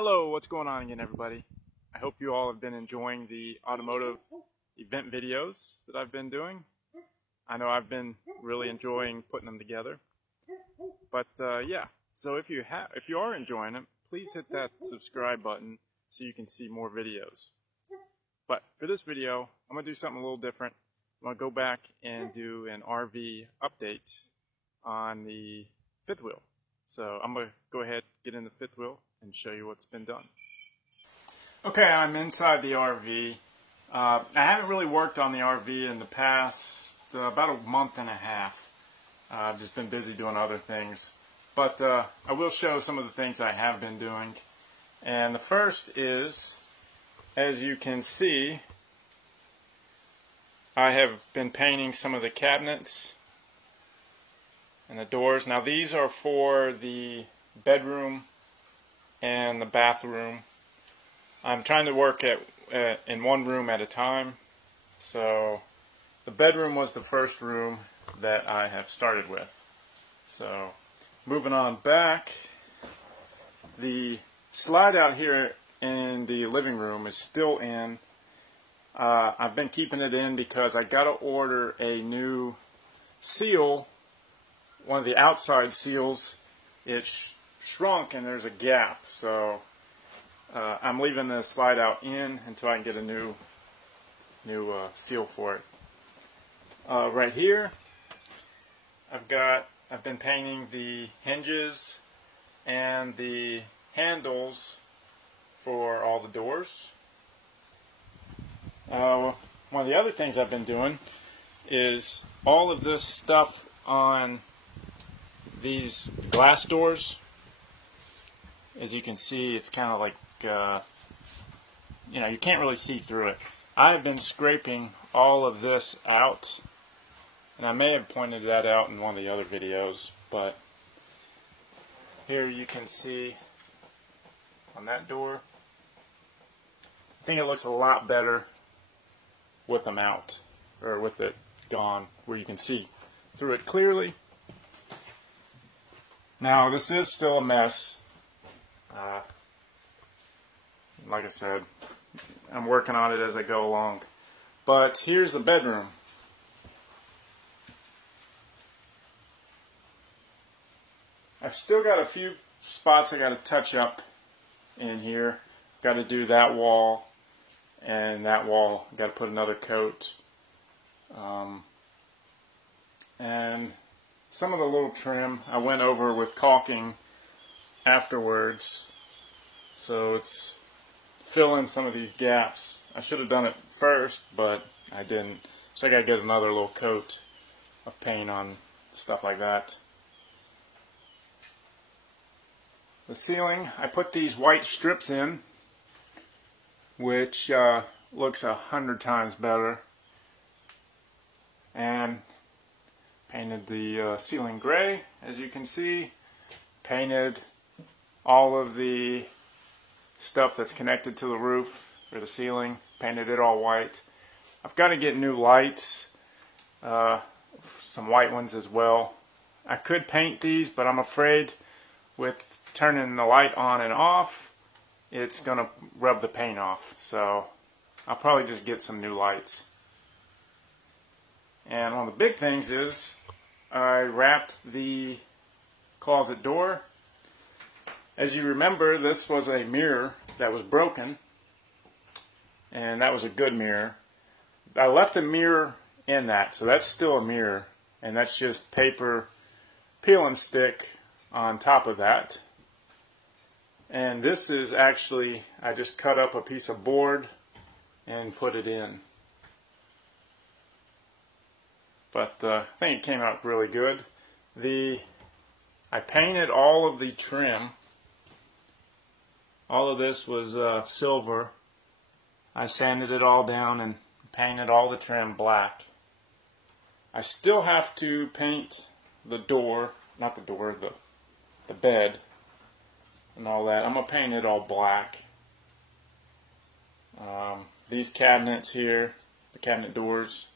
Hello, what's going on again, everybody? I hope you all have been enjoying the automotive event videos that I've been doing. I know I've been really enjoying putting them together. But yeah, so if you are enjoying them, please hit that subscribe button so you can see more videos. But for this video, I'm going to do something a little different. I'm going to go back and do an RV update on the fifth wheel. So I'm going to go ahead, get in the fifth wheel, and show you what's been done. Okay, I'm inside the RV. I haven't really worked on the RV in the past about a month and a half. I've just been busy doing other things. But I will show some of the things I have been doing. And the first is, as you can see, I have been painting some of the cabinets and the doors. Now these are for the bedroom and the bathroom. I'm trying to work in one room at a time. So the bedroom was the first room that I have started with. So moving on back, the slide out here in the living room is still in. I've been keeping it in because I got to order a new seal. One of the outside seals, it shrunk and there's a gap, so I'm leaving the slide out in until I can get a new seal for it. Right here, I've been painting the hinges and the handles for all the doors. One of the other things I've been doing is all of this stuff on these glass doors. As you can see, it's kind of like, you can't really see through it. I've been scraping all of this out, and I may have pointed that out in one of the other videos, but here you can see on that door, I think it looks a lot better with them out, or with it gone, where you can see through it clearly. Now this is still a mess. Like I said, I'm working on it as I go along. But here's the bedroom. I've still got a few spots I got to touch up in here. Got to do that wall and that wall. Got to put another coat. And some of the little trim I went over with caulking afterwards. So it's fill in some of these gaps. I should have done it first, but I didn't. So I got to get another little coat of paint on stuff like that. The ceiling, I put these white strips in, which looks 100 times better. And painted the ceiling gray, as you can see. Painted all of the stuff that's connected to the roof or the ceiling. Painted it all white. I've got to get new lights, some white ones as well. I could paint these, but I'm afraid with turning the light on and off, it's going to rub the paint off. So I'll probably just get some new lights. And one of the big things is I wrapped the closet door. As you remember, this was a mirror that was broken, and that was a good mirror. I left the mirror in that, so that's still a mirror, and that's just paper peel and stick on top of that. And this is actually, I just cut up a piece of board and put it in. But I think it came out really good. I painted all of the trim. All of this was silver. I sanded it all down and painted all the trim black. I still have to paint the door, not the door, the bed and all that. I'm going to paint it all black. These cabinets here, the cabinet doors,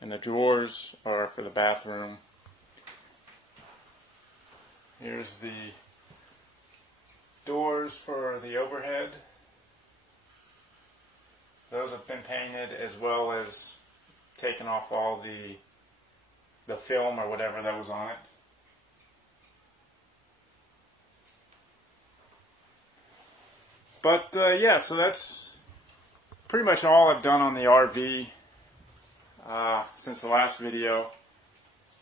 and the drawers are for the bathroom. Here's the doors. pillars for the overhead. Those have been painted, as well as taken off all the film or whatever that was on it. But yeah, so that's pretty much all I've done on the RV since the last video,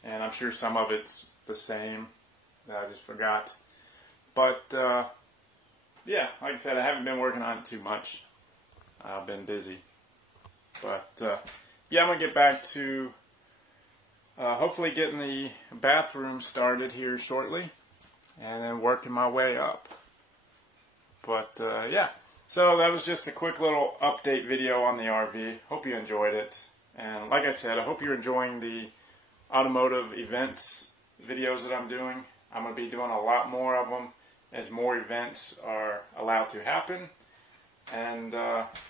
and I'm sure some of it's the same that I just forgot. But yeah, like I said, I haven't been working on it too much. I've been busy. But yeah, I'm going to get back to hopefully getting the bathroom started here shortly, and then working my way up. But yeah, so that was just a quick little update video on the RV. Hope you enjoyed it. And like I said, I hope you're enjoying the automotive events videos that I'm doing. I'm going to be doing a lot more of them as more events are allowed to happen. And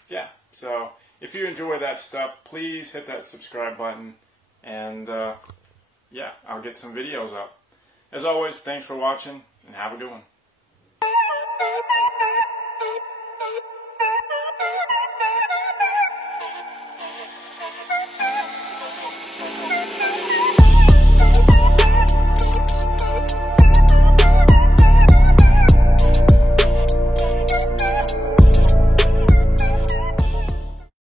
yeah, so if you enjoy that stuff, please hit that subscribe button. And yeah, I'll get some videos up. As always, thanks for watching, and have a good one.